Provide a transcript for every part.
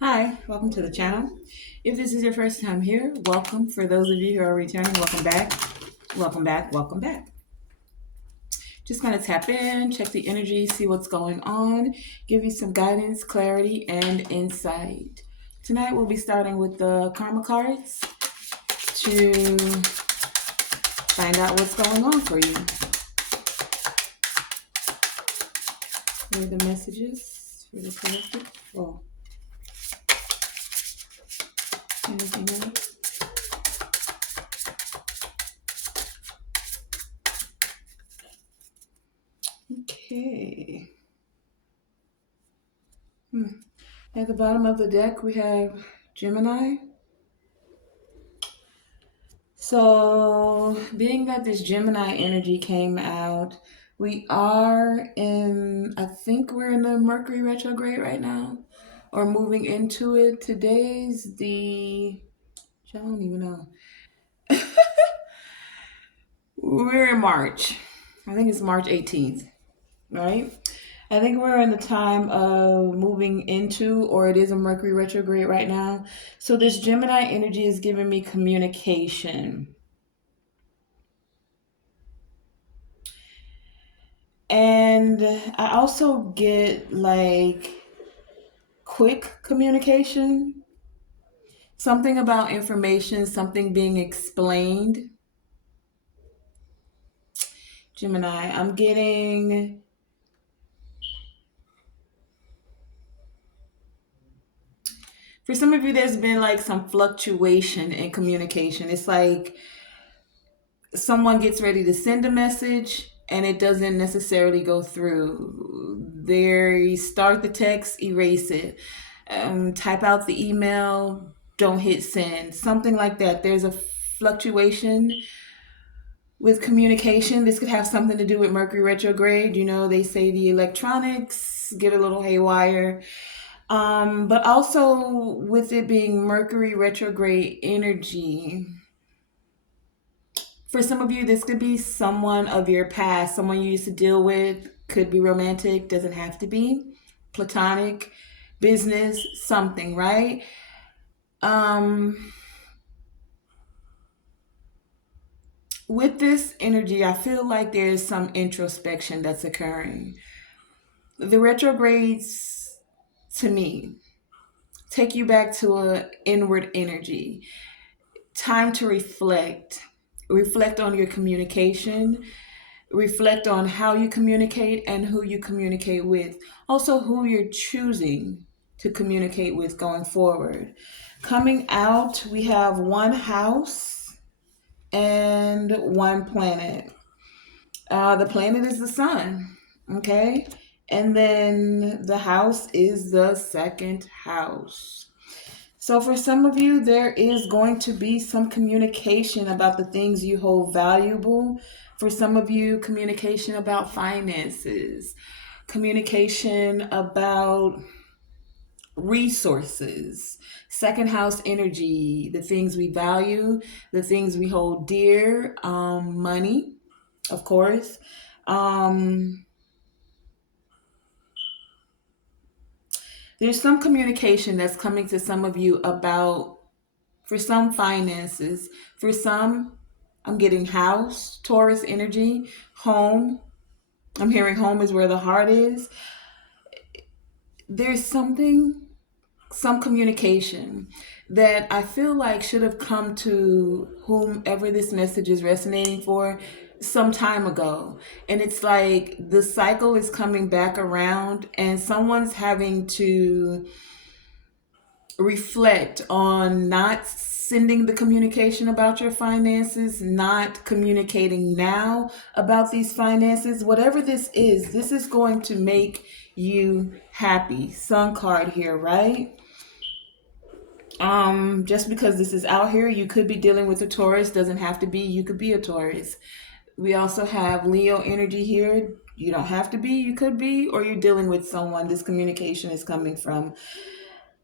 Hi, welcome to the channel. If this is your first time here, welcome. For those of you who are returning, welcome back. Welcome back, welcome back. Just kind of tap in, check the energy, see what's going on, give you some guidance, clarity, and insight. Tonight we'll be starting with the karma cards to find out what's going on for you. What are the messages for the collective? Oh, anything else? Okay. At the bottom of the deck, we have Gemini. So, being that this Gemini energy came out, we are in, I think we're in the Mercury Retrograde right now, or moving into it. Today's I don't even know. We're in March. I think it's March 18th, right? I think we're in the time of moving into, or it is a Mercury retrograde right now. So this Gemini energy is giving me communication. And I also get like quick communication, something about information, something being explained. Gemini, I'm getting for some of you, there's been like some fluctuation in communication. It's like someone gets ready to send a message and it doesn't necessarily go through. They start the text, erase it, type out the email, don't hit send, something like that. There's a fluctuation with communication. This could have something to do with Mercury retrograde. You know, they say the electronics get a little haywire. But also with it being Mercury retrograde energy, for some of you, this could be someone of your past, someone you used to deal with, could be romantic, doesn't have to be, platonic, business, something, right? With this energy, I feel like there's some introspection that's occurring. The retrogrades, to me, take you back to an inward energy. Time to reflect. Reflect on your communication. Reflect on how you communicate and who you communicate with. Also, who you're choosing to communicate with going forward. Coming out, we have one house and one planet. The planet is the sun, okay? And then the house is the second house. So, for some of you, there is going to be some communication about the things you hold valuable. For some of you, communication about finances, communication about resources, second house energy, the things we value, the things we hold dear, money, of course. Um, there's some communication that's coming to some of you about, for some, finances, for some, I'm getting house, Taurus energy, home. I'm hearing home is where the heart is. There's something, some communication that I feel like should have come to whomever this message is resonating for some time ago. And it's like the cycle is coming back around and someone's having to reflect on not sending the communication about your finances, not communicating now about these finances. Whatever this is going to make you happy. Sun card here, right? Just because this is out here, you could be dealing with a Taurus, doesn't have to be, you could be a Taurus. We also have Leo energy here. You don't have to be, you could be, or you're dealing with someone. This communication is coming from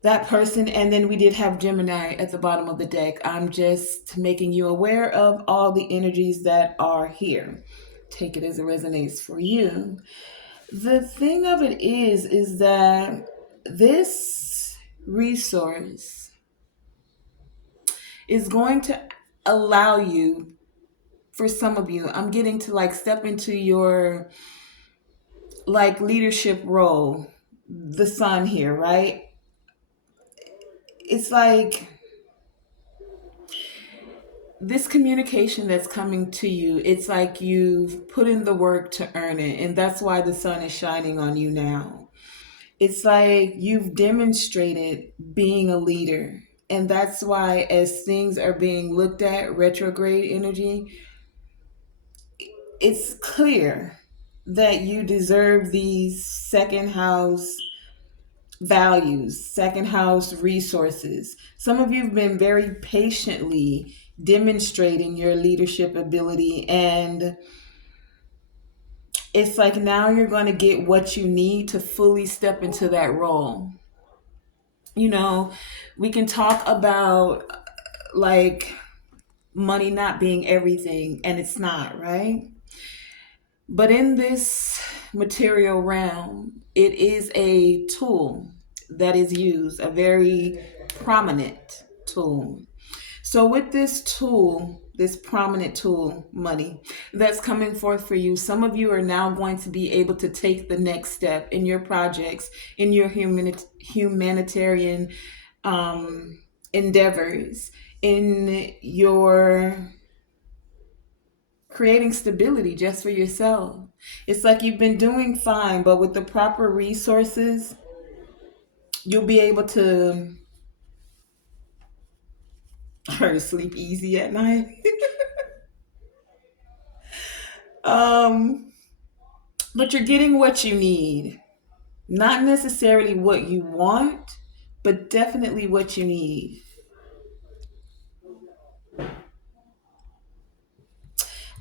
that person. And then we did have Gemini at the bottom of the deck. I'm just making you aware of all the energies that are here. Take it as it resonates for you. The thing of it is that this resource is going to allow you, for some of you, I'm getting to like step into your like leadership role, the sun here, right? It's like this communication that's coming to you, it's like you've put in the work to earn it, and that's why the sun is shining on you now. It's like you've demonstrated being a leader, and that's why, as things are being looked at, retrograde energy, it's clear that you deserve these second house values, second house resources. Some of you have been very patiently demonstrating your leadership ability, and it's like now you're going to get what you need to fully step into that role. You know, we can talk about like money not being everything, and it's not, right? But in this material realm, it is a tool that is used, a very prominent tool. So, with this tool, this prominent tool, money, that's coming forth for you, some of you are now going to be able to take the next step in your projects, in your humanitarian endeavors, in your creating stability just for yourself. It's like you've been doing fine, but with the proper resources, you'll be able to sleep easy at night. um, but you're getting what you need. Not necessarily what you want, but definitely what you need.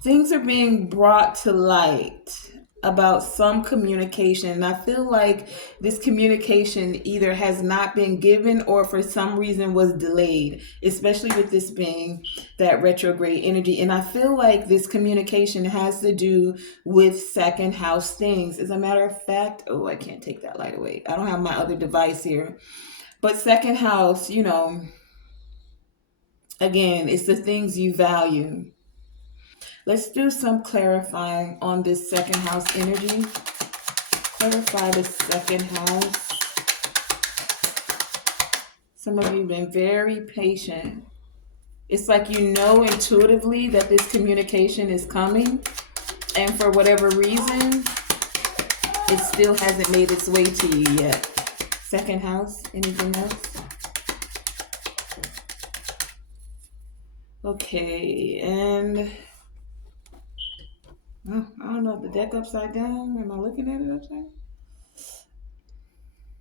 Things are being brought to light about some communication. And I feel like this communication either has not been given or for some reason was delayed, especially with this being that retrograde energy. And I feel like this communication has to do with second house things. As a matter of fact, oh, I can't take that light away. I don't have my other device here. But second house, again, it's the things you value. Let's do some clarifying on this second house energy. Clarify the second house. Some of you have been very patient. It's like you know intuitively that this communication is coming, and for whatever reason, it still hasn't made its way to you yet. Second house, anything else? Okay, and I don't know, the deck upside down. Am I looking at it upside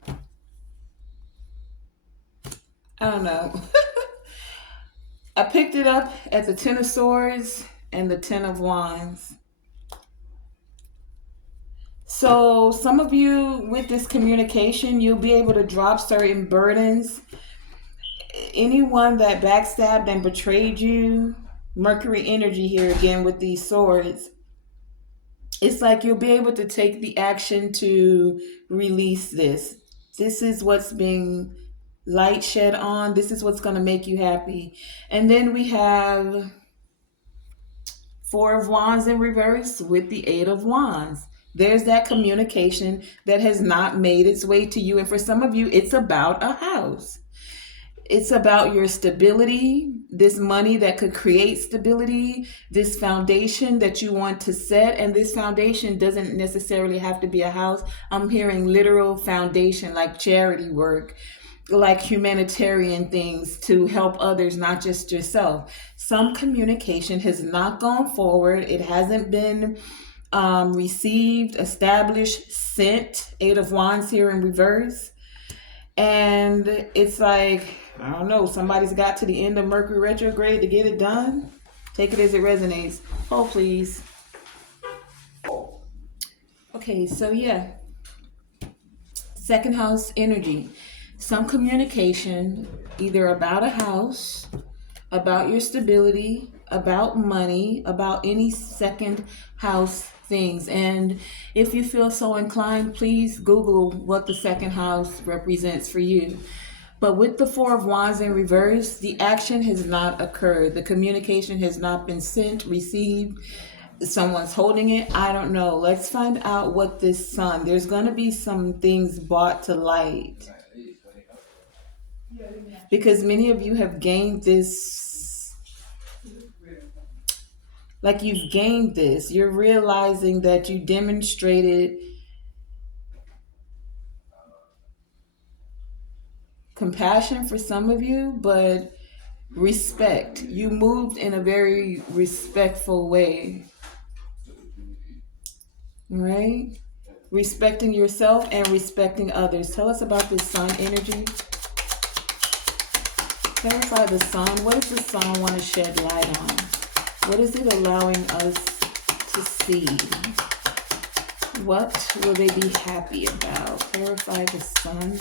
down? I don't know. I picked it up at the Ten of Swords and the Ten of Wands. So some of you with this communication, you'll be able to drop certain burdens. Anyone that backstabbed and betrayed you, Mercury energy here again with these swords, it's like you'll be able to take the action to release this. This is what's being light shed on. This is what's going to make you happy. And then we have Four of Wands in reverse with the Eight of Wands. There's that communication that has not made its way to you. And for some of you, it's about a house. It's about your stability, this money that could create stability, this foundation that you want to set. And this foundation doesn't necessarily have to be a house. I'm hearing literal foundation, like charity work, like humanitarian things to help others, not just yourself. Some communication has not gone forward. It hasn't been received, established, sent. Eight of Wands here in reverse. And it's like, I don't know, somebody's got to the end of Mercury retrograde to get it done. Take it as it resonates. Oh, please. Okay, so yeah. Second house energy. Some communication, either about a house, about your stability, about money, about any second house things. And if you feel so inclined, please Google what the second house represents for you. But with the Four of Wands in reverse, the action has not occurred. The communication has not been sent, received. Someone's holding it. I don't know. Let's find out what this Sun. There's going to be some things brought to light. Because many of you have gained this, like you've gained this. You're realizing that you demonstrated compassion for some of you, but respect. You moved in a very respectful way, right? Respecting yourself and respecting others. Tell us about this Sun energy. Clarify the Sun. What does the Sun want to shed light on? What is it allowing us to see? What will they be happy about? Clarify the Sun.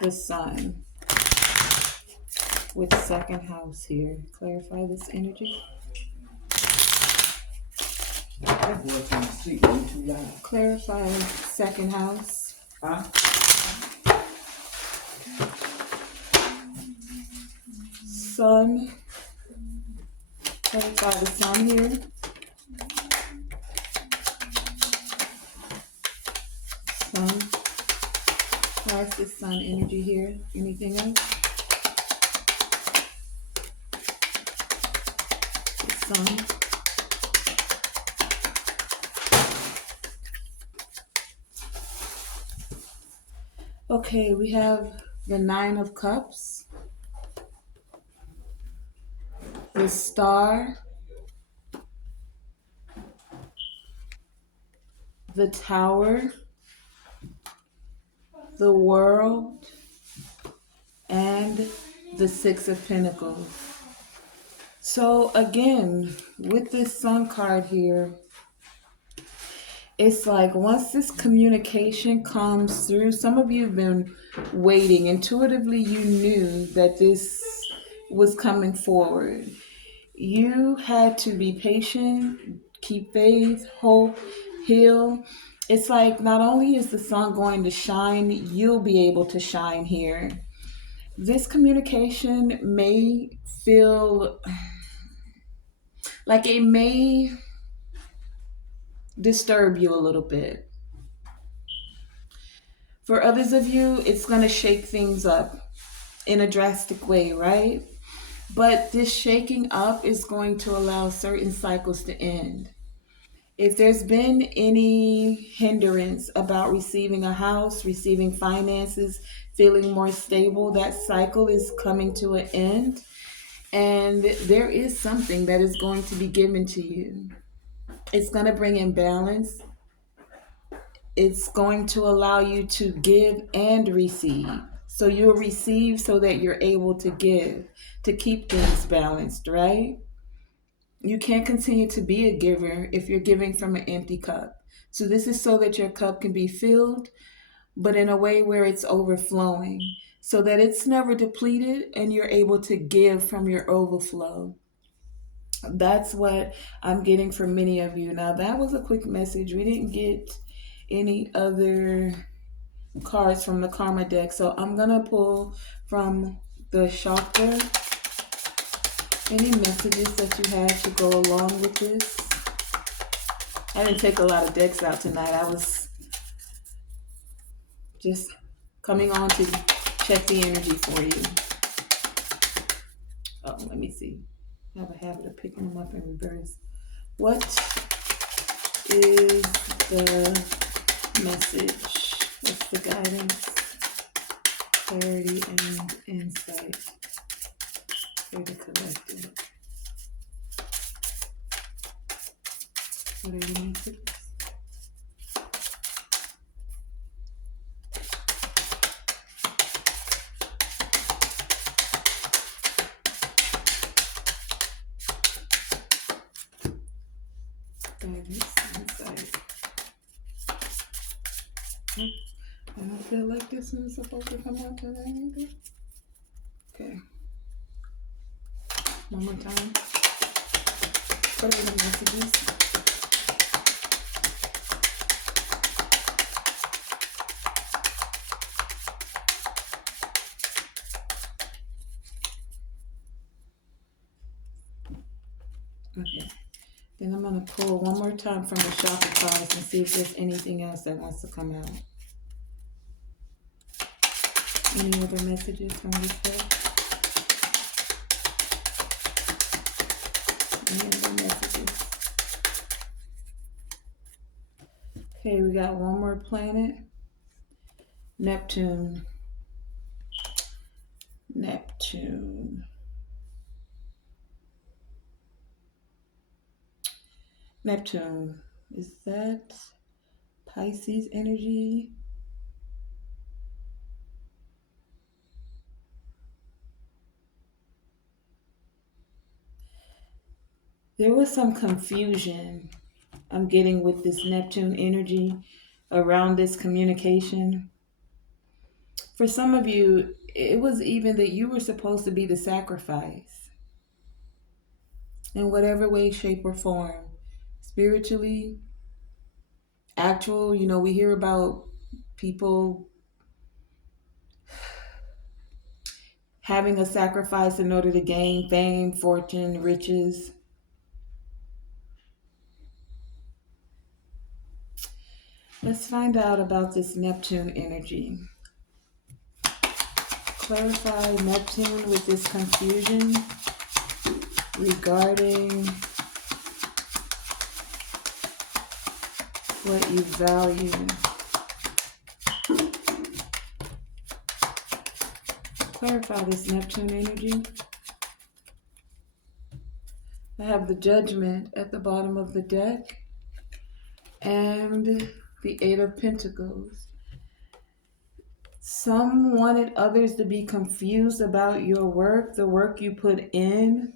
The Sun with second house here. Clarify this energy. Clarify second house. Sun. Clarify the Sun here. Sun. Why is this Sun energy here? Anything else? The Sun. Okay, we have the Nine of Cups, the Star, the Tower, the World, and the Six of Pentacles. So again, with this Sun card here, it's like once this communication comes through, some of you have been waiting. Intuitively, you knew that this was coming forward. You had to be patient, keep faith, hope, heal. It's like not only is the Sun going to shine, you'll be able to shine here. This communication may feel like it may disturb you a little bit. For others of you, it's going to shake things up in a drastic way, right? But this shaking up is going to allow certain cycles to end. If there's been any hindrance about receiving a house, receiving finances, feeling more stable, that cycle is coming to an end. And there is something that is going to be given to you. It's going to bring in balance. It's going to allow you to give and receive. So you'll receive so that you're able to give, to keep things balanced, right? You can't continue to be a giver if you're giving from an empty cup. So this is so that your cup can be filled, but in a way where it's overflowing, so that it's never depleted and you're able to give from your overflow. That's what I'm getting from many of you. Now, that was a quick message. We didn't get any other cards from the Karma deck, so I'm gonna pull from the chakra. Any messages that you have to go along with this? I didn't take a lot of decks out tonight. I was just coming on to check the energy for you. Oh, let me see. I have a habit of picking them up in reverse. What is the message? What's the guidance, clarity, and insight for the collective? What are the messages? Guidance, insight. I don't feel like this is supposed to come out today either. Okay. One more time. What are the messages? Okay. Then I'm going to pull one more time from the chakra cards and see if there's anything else that wants to come out. Any other messages from this deck? Any other messages? Okay, we got one more planet. Neptune. Neptune. Neptune. Is that Pisces energy? There was some confusion I'm getting with this Neptune energy around this communication. For some of you, it was even that you were supposed to be the sacrifice in whatever way, shape, or form. Spiritually, actual, we hear about people having a sacrifice in order to gain fame, fortune, riches. Let's find out about this Neptune energy. Clarify Neptune with this confusion regarding what you value. Clarify this Neptune energy. I have the Judgment at the bottom of the deck and the Eight of Pentacles. Some wanted others to be confused about your work, the work you put in,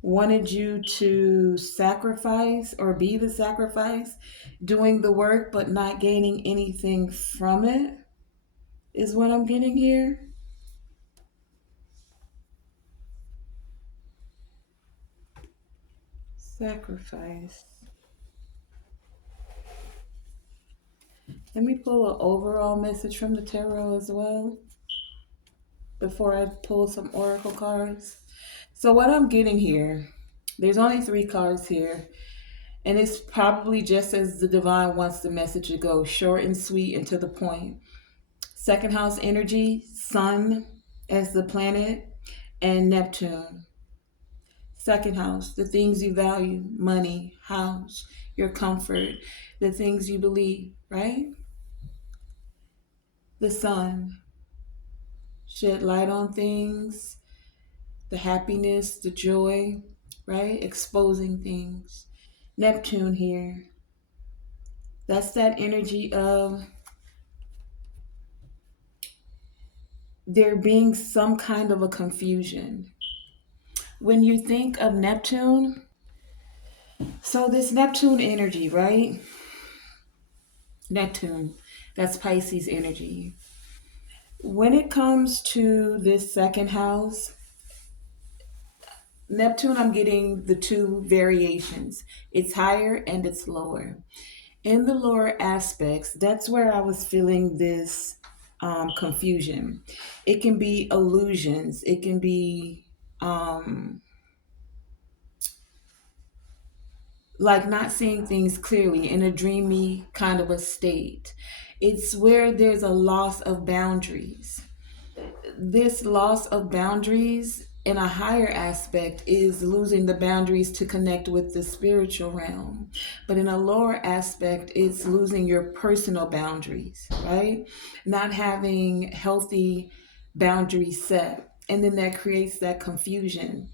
wanted you to sacrifice or be the sacrifice, doing the work but not gaining anything from it, is what I'm getting here. Sacrifice. Let me pull an overall message from the tarot as well before I pull some oracle cards. So what I'm getting here, there's only 3 cards here, and it's probably just as the divine wants the message to go, short and sweet and to the point. Second house energy, Sun as the planet, and Neptune. Second house, the things you value, money, house, your comfort, the things you believe, right? The Sun, shed light on things, the happiness, the joy, right? Exposing things. Neptune here, that's that energy of there being some kind of a confusion. When you think of Neptune, so this Neptune energy, right? Neptune, that's Pisces energy. When it comes to this second house, Neptune, I'm getting the 2 variations. It's higher and it's lower. In the lower aspects, that's where I was feeling this confusion. It can be illusions. It can be like not seeing things clearly in a dreamy kind of a state. It's where there's a loss of boundaries. This loss of boundaries in a higher aspect is losing the boundaries to connect with the spiritual realm. But in a lower aspect, it's losing your personal boundaries, right? Not having healthy boundaries set. And then that creates that confusion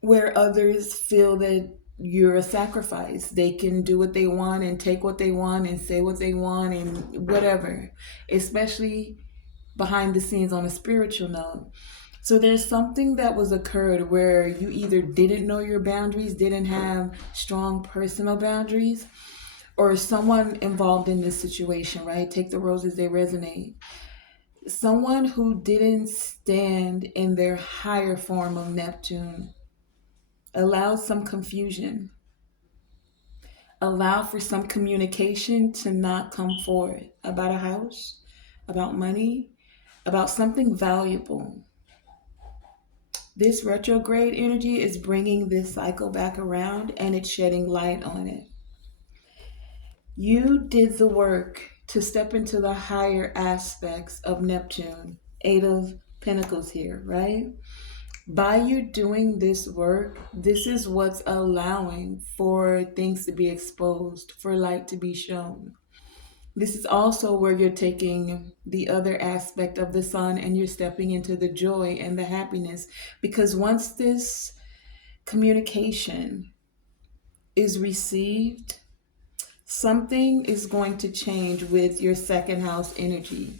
where others feel that you're a sacrifice. They can do what they want and take what they want and say what they want and whatever, especially behind the scenes on a spiritual note. So there's something that was occurred where you either didn't know your boundaries, didn't have strong personal boundaries, or someone involved in this situation, right? Take the roses, they resonate. Someone who didn't stand in their higher form of Neptune allowed some confusion, allowed for some communication to not come forward about a house, about money, about something valuable. This retrograde energy is bringing this cycle back around and it's shedding light on it. You did the work to step into the higher aspects of Neptune, Eight of Pentacles here, right? By you doing this work, this is what's allowing for things to be exposed, for light to be shown. This is also where you're taking the other aspect of the sun and you're stepping into the joy and the happiness. Because once this communication is received, something is going to change with your second house energy.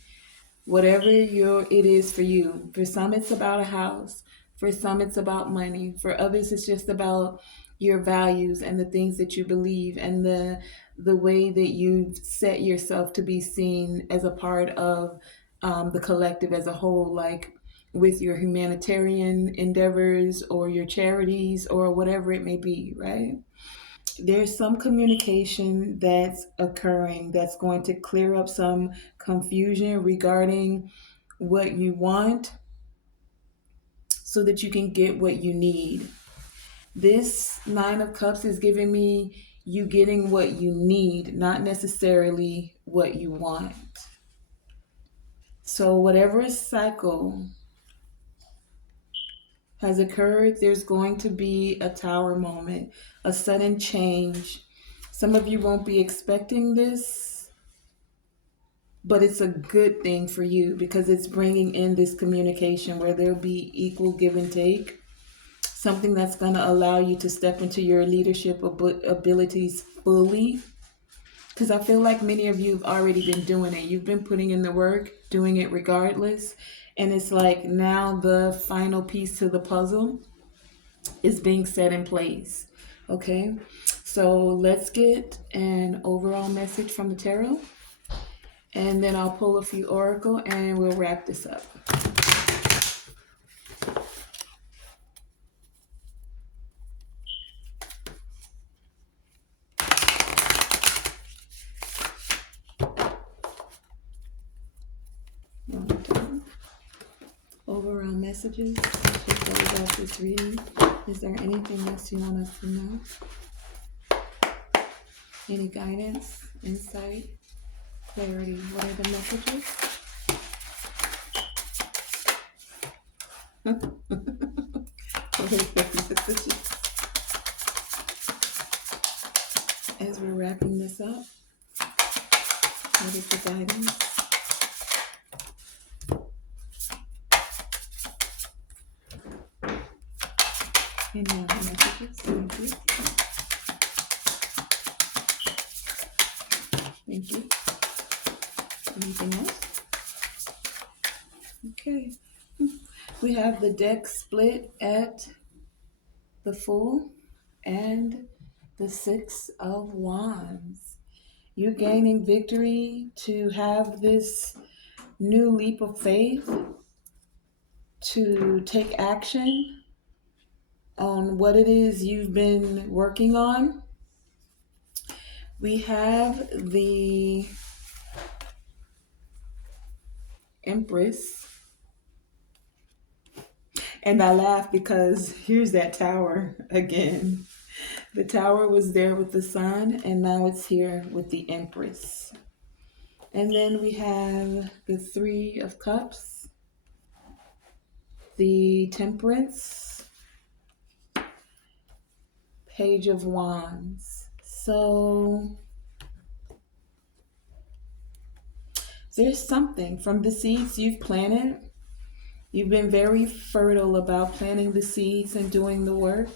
Whatever it is for you. For some it's about a house, for some it's about money, for others it's just about your values and the things that you believe and the way that you've set yourself to be seen as a part of the collective as a whole, like with your humanitarian endeavors or your charities or whatever it may be, right? There's some communication that's occurring that's going to clear up some confusion regarding what you want so that you can get what you need. This Nine of Cups is giving me you getting what you need, not necessarily what you want. So, whatever cycle has occurred, there's going to be a tower moment, a sudden change. Some of you won't be expecting this, but it's a good thing for you because it's bringing in this communication where there'll be equal give and take, something that's going to allow you to step into your leadership abilities fully. Because I feel like many of you have already been doing it. You've been putting in the work, doing it regardless. And it's like now the final piece to the puzzle is being set in place. Okay, so let's get an overall message from the tarot. And then I'll pull a few oracle and we'll wrap this up. One more time. Overall messages to close out this reading. Is there anything else you want us to know? Any guidance, insight, clarity? What are the messages? What are the messages? As we're wrapping this up, what is the guidance? Any other messages? Thank you. Thank you. Anything else? Okay. We have the deck split at the Fool and the Six of Wands. You're gaining victory to have this new leap of faith, to take action on what it is you've been working on. We have the Empress. And I laugh because here's that tower again. The tower was there with the sun, and now it's here with the Empress. And then we have the Three of Cups, the Temperance, Page of Wands. So there's something from the seeds you've planted. You've been very fertile about planting the seeds and doing the work.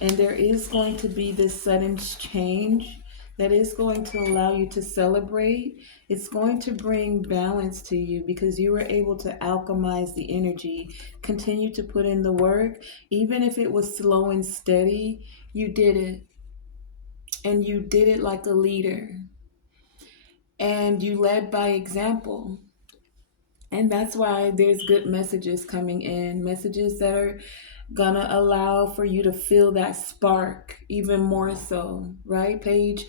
And there is going to be this sudden change that is going to allow you to celebrate. It's going to bring balance to you because you were able to alchemize the energy, continue to put in the work. Even if it was slow and steady, you did it. And you did it like a leader. And you led by example. And that's why there's good messages coming in, messages that are gonna allow for you to feel that spark even more so, right? Page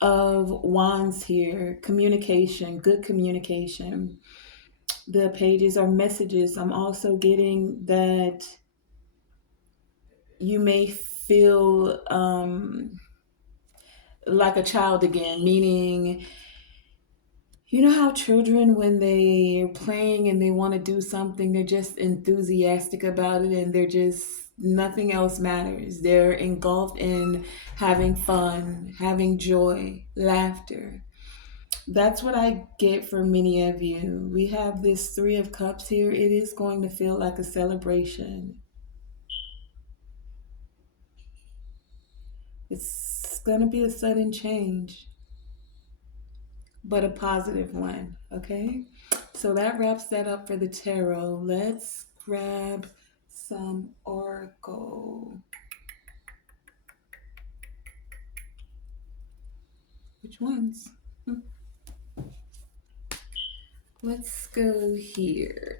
of Wands here, communication, good communication. The pages are messages. I'm also getting that You may feel like a child again, meaning, you know how children, when they're playing and they want to do something, they're just enthusiastic about it and they're just, nothing else matters. They're engulfed in having fun, having joy, laughter. That's what I get for many of you. We have this Three of Cups here. It is going to feel like a celebration. It's going to be a sudden change, but a positive one, okay? So that wraps that up for the tarot. Let's grab some oracle. Which ones? Let's go here.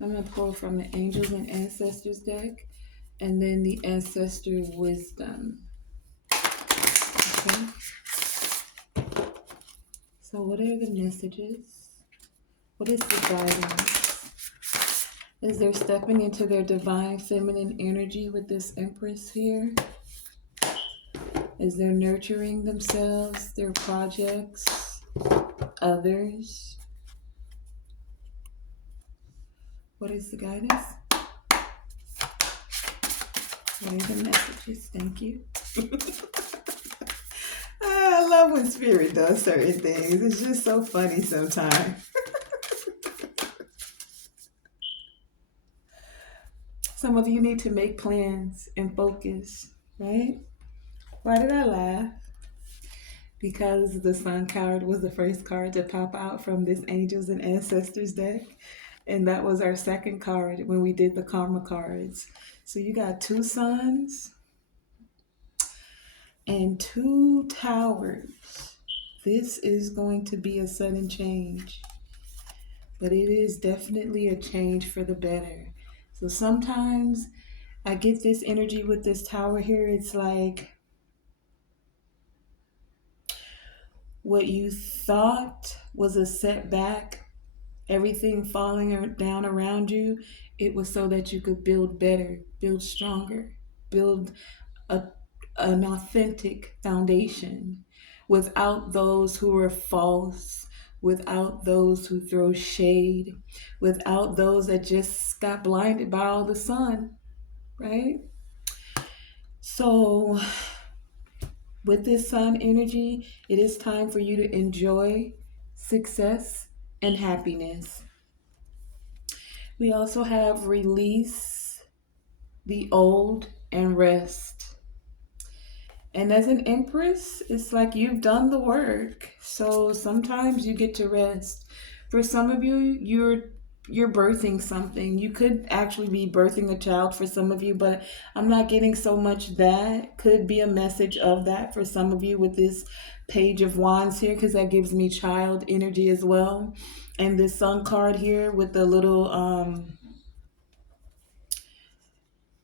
I'm going to pull from the Angels and Ancestors deck and then the Ancestor Wisdom. Okay. So, what are the messages? What is the guidance? Is there stepping into their divine feminine energy with this Empress here? Is there nurturing themselves, their projects, others? What is the guidance? What are the messages? Thank you. I love when Spirit does certain things. It's just so funny sometimes. Some of you need to make plans and focus, right? Why did I laugh? Because the Sun card was the first card to pop out from this Angels and Ancestors deck. And that was our second card when we did the Karma cards. So you got two Suns and two Towers. This is going to be a sudden change, but it is definitely a change for the better. So sometimes I get this energy with this Tower here. It's like what you thought was a setback, everything falling down around you, it was so that you could build better, build stronger, build a, an authentic foundation without those who are false, without those who throw shade, without those that just got blinded by all the sun, right? So with this sun energy, it is time for you to enjoy success and happiness. We also have release the old and rest. And as an empress, it's like you've done the work. So sometimes you get to rest. For some of you, you're birthing something. You could actually be birthing a child for some of you, but I'm not getting so much that. Could be a message of that for some of you with this Page of Wands here, because that gives me child energy as well. And this Sun card here with the little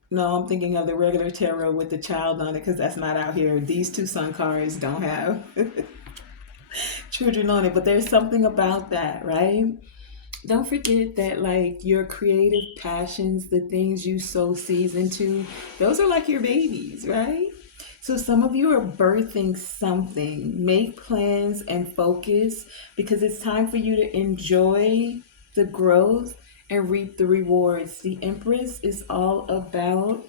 no, I'm thinking of the regular tarot with the child on it because that's not out here. These two Sun cards don't have children on it, but there's something about that, right? Don't forget that, like, your creative passions, the things you sow seeds into, those are like your babies, right? So some of you are birthing something. Make plans and focus because it's time for you to enjoy the growth and reap the rewards. The Empress is all about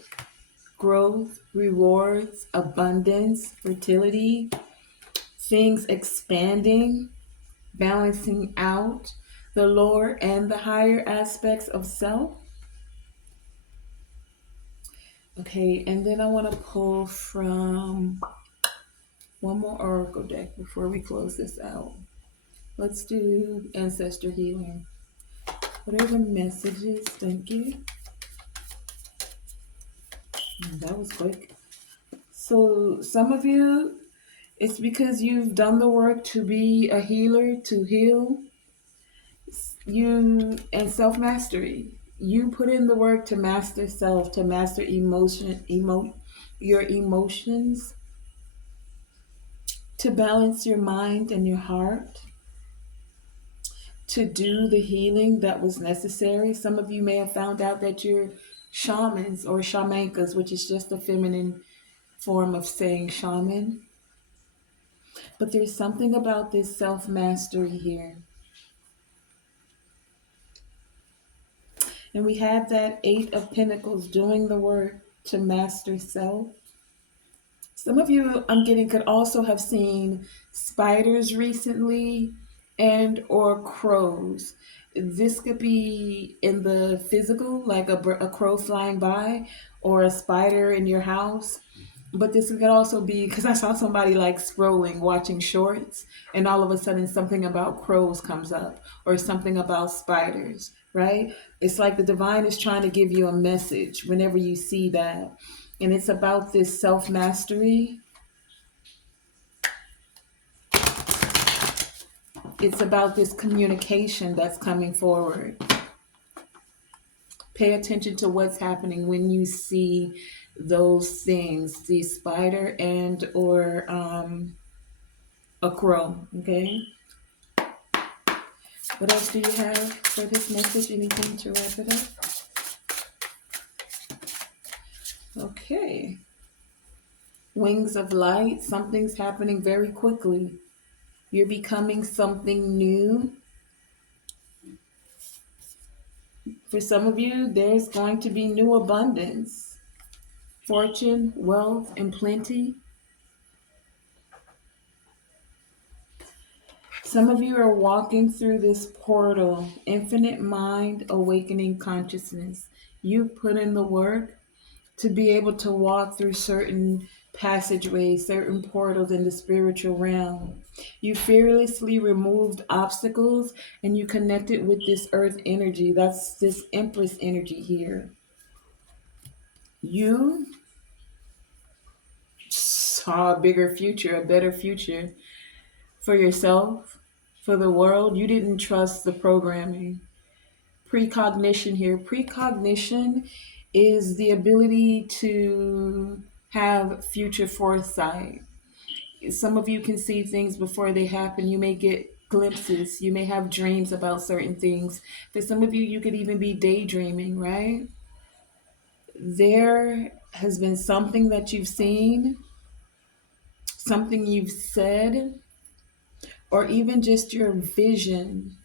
growth, rewards, abundance, fertility, things expanding, balancing out the lower and the higher aspects of self. Okay, and then I want to pull from one more oracle deck before we close this out. Let's do ancestor healing. What are the messages? Thank you. That was quick. So some of you, it's because you've done the work to be a healer, to heal. You and self mastery. You put in the work to master self, to master your emotions, to balance your mind and your heart, to do the healing that was necessary. Some of you may have found out that you're shamans or shamankas, which is just a feminine form of saying shaman. But there's something about this self mastery here. And we have that Eight of Pentacles doing the work to master self. Some of you, I'm getting, could also have seen spiders recently and or crows. This could be in the physical, like a crow flying by, or a spider in your house. But this could also be because I saw somebody like scrolling, watching shorts, and all of a sudden something about crows comes up or something about spiders, right? It's like the divine is trying to give you a message whenever you see that. And it's about this self mastery. It's about this communication that's coming forward. Pay attention to what's happening when you see those things, the spider and or a crow, okay? What else do you have for this message? Anything to wrap it up? Okay. Wings of light. Something's happening very quickly. You're becoming something new. For some of you, there's going to be new abundance, fortune, wealth, and plenty. Some of you are walking through this portal, infinite mind, awakening consciousness. You put in the work to be able to walk through certain passageways, certain portals in the spiritual realm. You fearlessly removed obstacles and you connected with this earth energy. That's this Empress energy here. You saw a bigger future, a better future for yourself, for the world. You didn't trust the programming. Precognition here. Precognition is the ability to have future foresight. Some of you can see things before they happen. You may get glimpses. You may have dreams about certain things. For some of you, you could even be daydreaming, right? There has been something that you've seen, something you've said, or even just your vision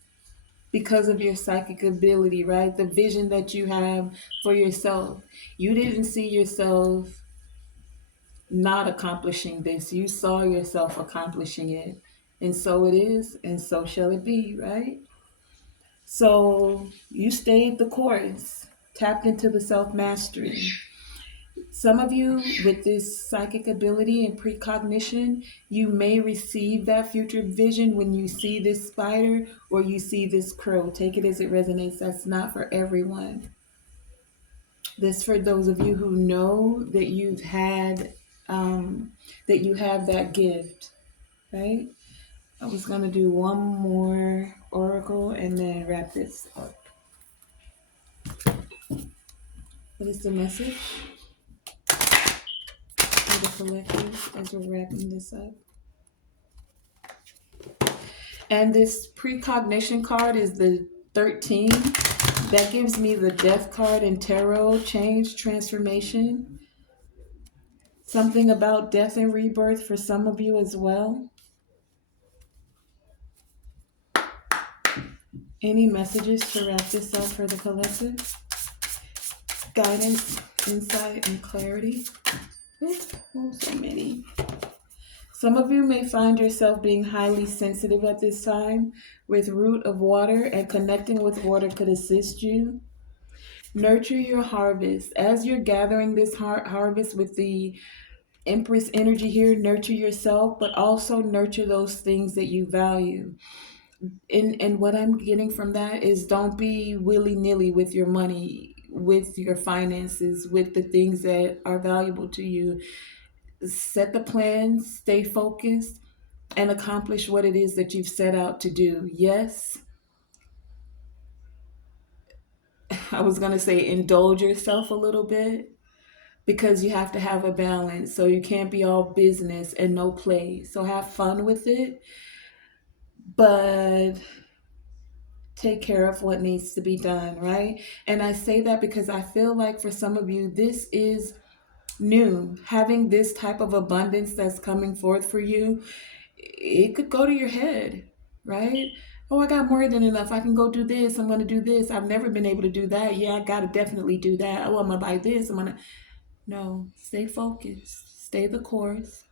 because of your psychic ability, right? The vision that you have for yourself. You didn't see yourself not accomplishing this. You saw yourself accomplishing it. And so it is, and so shall it be, right? So you stayed the course, tapped into the self mastery. Some of you, with this psychic ability and precognition, you may receive that future vision when you see this spider or you see this crow. Take it as it resonates. That's not for everyone. This for those of you who know that you've had, that you have that gift, right? I was going to do one more oracle and then wrap this up. What is the message for the collective as we're wrapping this up? And this precognition card is the 13. That gives me the death card in tarot, change, transformation. Something about death and rebirth for some of you as well. Any messages to wrap this up for the collective? Guidance, insight, and clarity. Oh, so many. Some of you may find yourself being highly sensitive at this time with root of water, and connecting with water could assist you. Nurture your harvest. As you're gathering this harvest with the Empress energy here, nurture yourself, but also nurture those things that you value. And what I'm getting from that is don't be willy-nilly with your money, with your finances, with the things that are valuable to you. Set the plan, stay focused, and accomplish what it is that you've set out to do. Yes, I was going to say indulge yourself a little bit because you have to have a balance. So you can't be all business and no play. So have fun with it, but take care of what needs to be done, right? And I say that because I feel like for some of you, this is new. Having this type of abundance that's coming forth for you, it could go to your head, right? Oh, I got more than enough. I can go do this. I'm going to do this. I've never been able to do that. Yeah, I got to definitely do that. Oh, I'm going to buy this. I'm going to. No, stay focused, stay the course,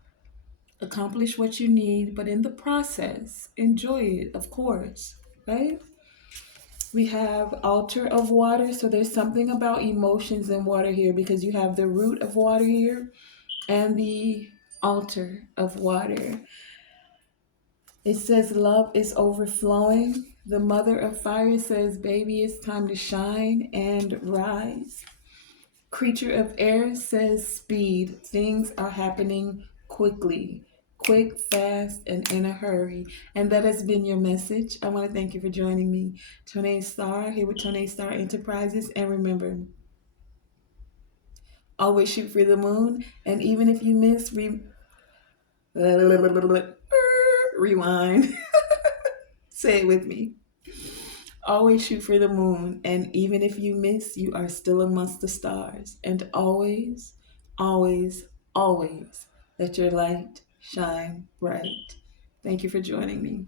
accomplish what you need, but in the process, enjoy it, of course, right? We have altar of water. So there's something about emotions in water here because you have the root of water here and the altar of water. It says love is overflowing. The mother of fire says, baby, it's time to shine and rise. Creature of air says speed. Things are happening quickly. Quick, fast, and in a hurry. And that has been your message. I want to thank you for joining me. Tonae Star here with Tonae Star Enterprises. And remember, always shoot for the moon. And even if you miss, rewind. Say it with me. Always shoot for the moon, and even if you miss, you are still amongst the stars. And always, always, always let your light shine bright. Thank you for joining me.